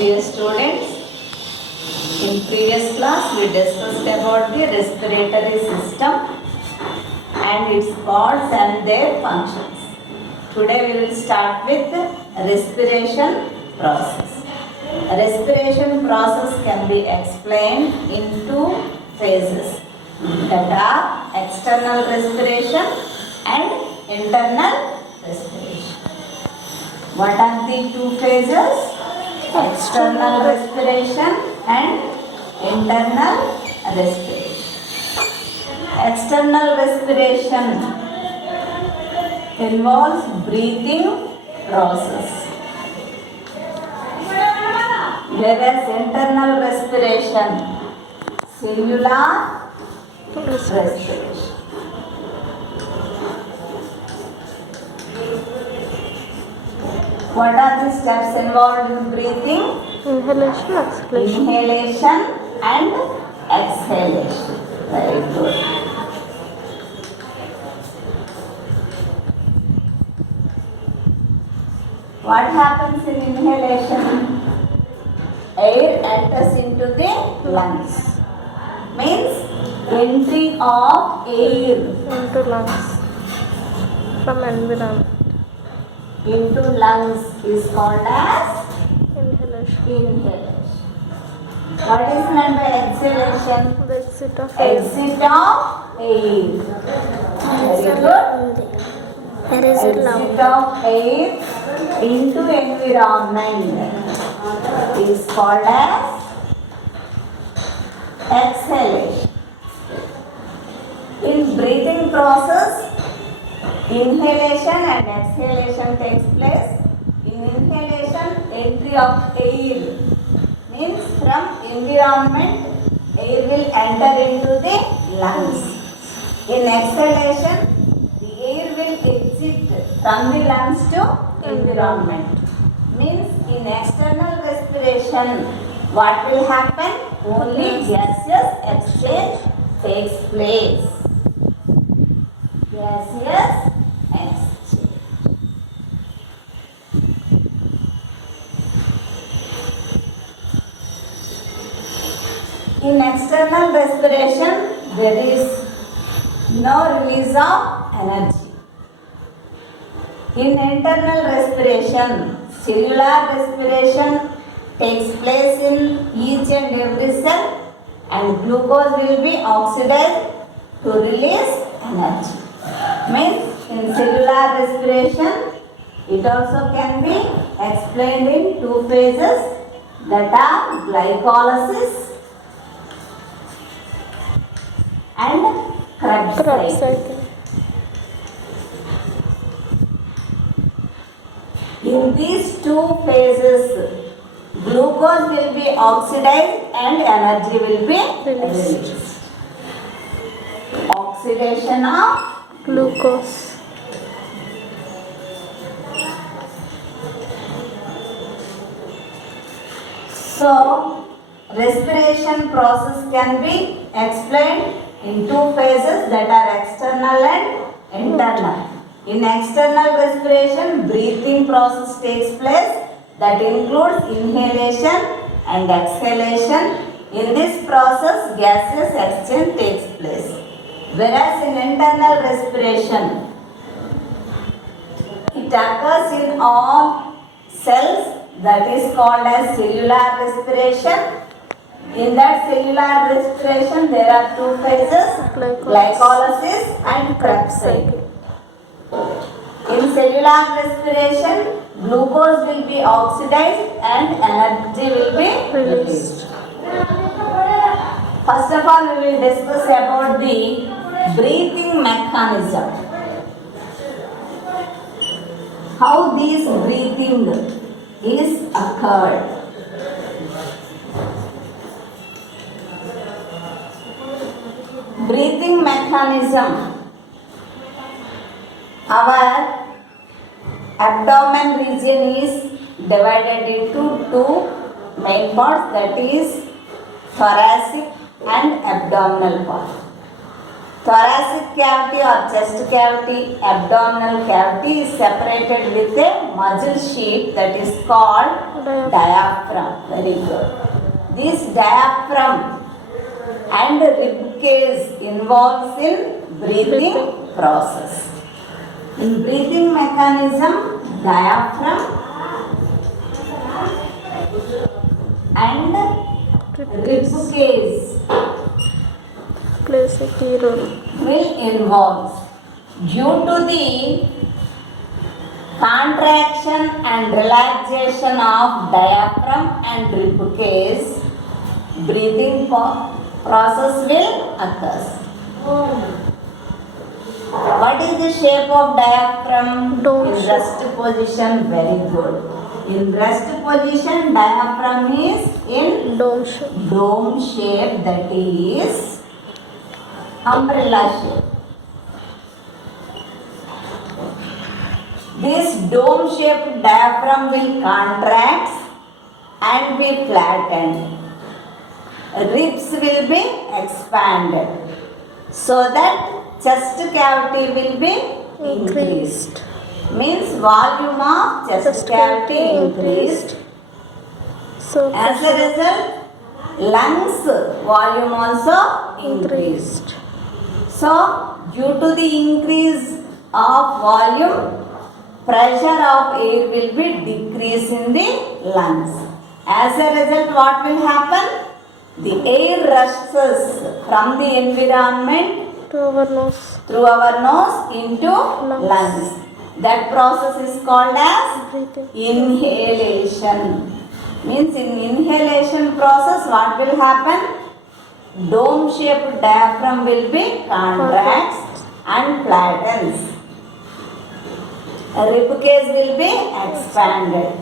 Dear students, in previous class we discussed about the respiratory system and its parts and their functions. Today we will start with respiration process. Respiration process can be explained in two phases, that are external respiration and internal respiration. What are the two phases? External respiration and internal respiration. External respiration involves breathing process, whereas internal respiration, cellular respiration. What are the steps involved in breathing? Inhalation, exhalation. Inhalation and exhalation. Very good. What happens in inhalation? Air enters into the lungs. Means entry of air Into lungs from environment. into lungs is called as Inhalation. inhalation. What is meant by exhalation? The exit of air. Exit of air. Very good. There is a lung. Exit of air into environment is called as exhalation. In breathing process, inhalation and exhalation takes place. In inhalation, entry of air means from environment, air will enter into the lungs. In exhalation, the air will exit from the lungs to environment. Means in external respiration, what will happen? Only gaseous exchange takes place. Gaseous exchange. In external respiration, there is no release of energy. In internal respiration, cellular respiration takes place in each and every cell, and glucose will be oxidized to release energy. Means in cellular respiration, it also can be explained in two phases, that are glycolysis and Krebs Krebs cycle. cycle. In these two phases, glucose will be oxidized and energy will be released. Oxidation of Glucose. So, respiration process can be explained in two phases, that are external and internal. In external respiration, breathing process takes place, that includes inhalation and exhalation. In this process, gaseous exchange takes place. Whereas in internal respiration, it occurs in all cells, that is called as cellular respiration. In that cellular respiration, there are two phases, glycolysis and Krebs cycle. In cellular respiration, glucose will be oxidized and energy will be released. First of all, we will discuss about the breathing mechanism. How this breathing is occurred. Breathing mechanism. Our abdomen region is divided into two main parts, that is thoracic and abdominal part. Thoracic cavity or chest cavity, abdominal cavity is separated with a muscle sheath that is called diaphragm. diaphragm. Very good. This diaphragm and rib cage involves in breathing process. In breathing mechanism, diaphragm and rib cage plays a key role. will involve due to the contraction and relaxation of diaphragm and rib cage, breathing process will occur. What is the shape of diaphragm? Dome In shape. rest position. Very good. In rest position, diaphragm is in Dome shape. dome shape, that is umbrella shape. This dome shaped diaphragm will contract and be flattened. Ribs will be expanded so that chest cavity will be increased. Means volume of chest cavity increased. So As a result, lungs volume also increased. increased. So, due to the increase of volume, pressure of air will be decreased in the lungs. As a result, what will happen? The air rushes from the environment To our nose. through our nose into lungs. That process is called as Breathing. inhalation. Means in inhalation process, what will happen? Dome shaped diaphragm will be contracts and flattens. Rib cage will be expanded.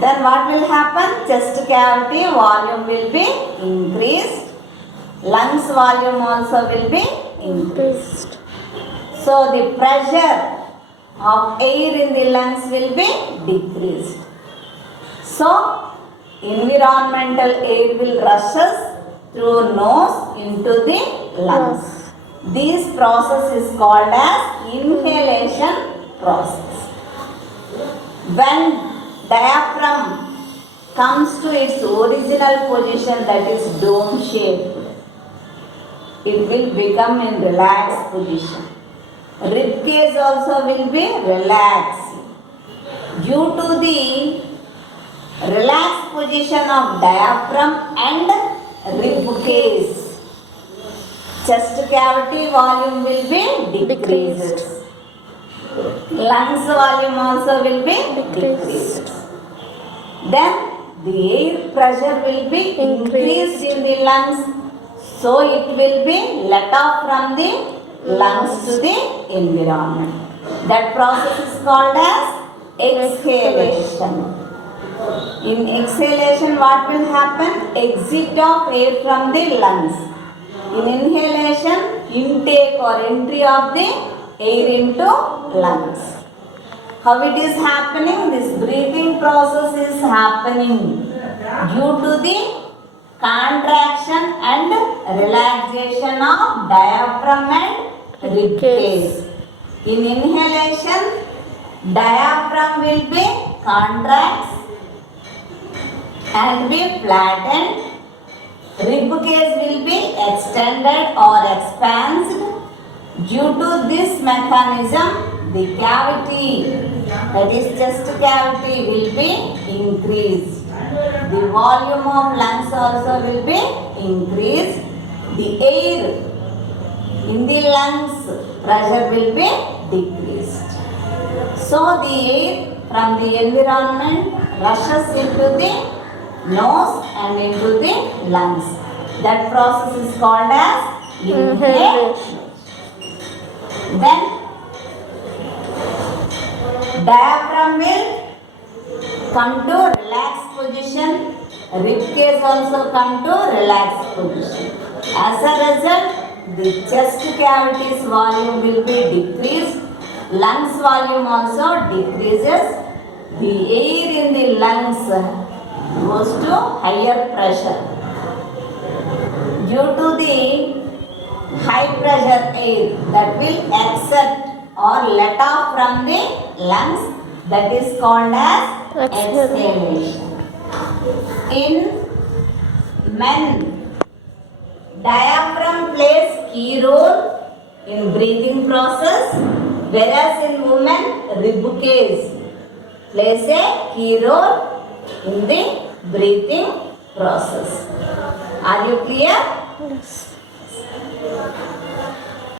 Then what will happen? Chest cavity volume will be increased. Lungs volume also will be increased. Increased. So the pressure of air in the lungs will be decreased. So environmental air will rushes through nose into the lungs. This process is called as inhalation process. When diaphragm comes to its original position, that is dome shaped, it will become in relaxed position. Rib cage also will be relaxed. Due to the relaxed position of diaphragm and rib cage, chest cavity volume will be decreased. Lungs volume also will be decreased. Then the air pressure will be increased in the lungs, so it will be let off from the lungs to the environment. That process is called as exhalation. In exhalation, what will happen? Exit of air from the lungs. In inhalation, intake or entry of the air into lungs. How it is happening? This breathing process is happening due to the contraction and relaxation of diaphragm and rib cage. In inhalation, diaphragm will be contracts and be flattened. Rib cage will be extended or expanded. Due to this mechanism, the cavity, that is chest cavity, will be increased. The volume of lungs also will be increased. The air in the lungs pressure will be decreased. So the air from the environment rushes into the nose and into the lungs. That process is called as inhalation. Then diaphragm will come to relaxed position. Rib cage also come to relaxed position. As a result, the chest cavity's volume will be decreased. Lungs volume also decreases. The air in the lungs goes to higher pressure. Due to the high pressure air that will exit or let off from the lungs, that is called as Exhalation. In men, diaphragm plays key role in breathing process, whereas in women, rib cage plays a key role in the breathing process. Are you clear? Yes.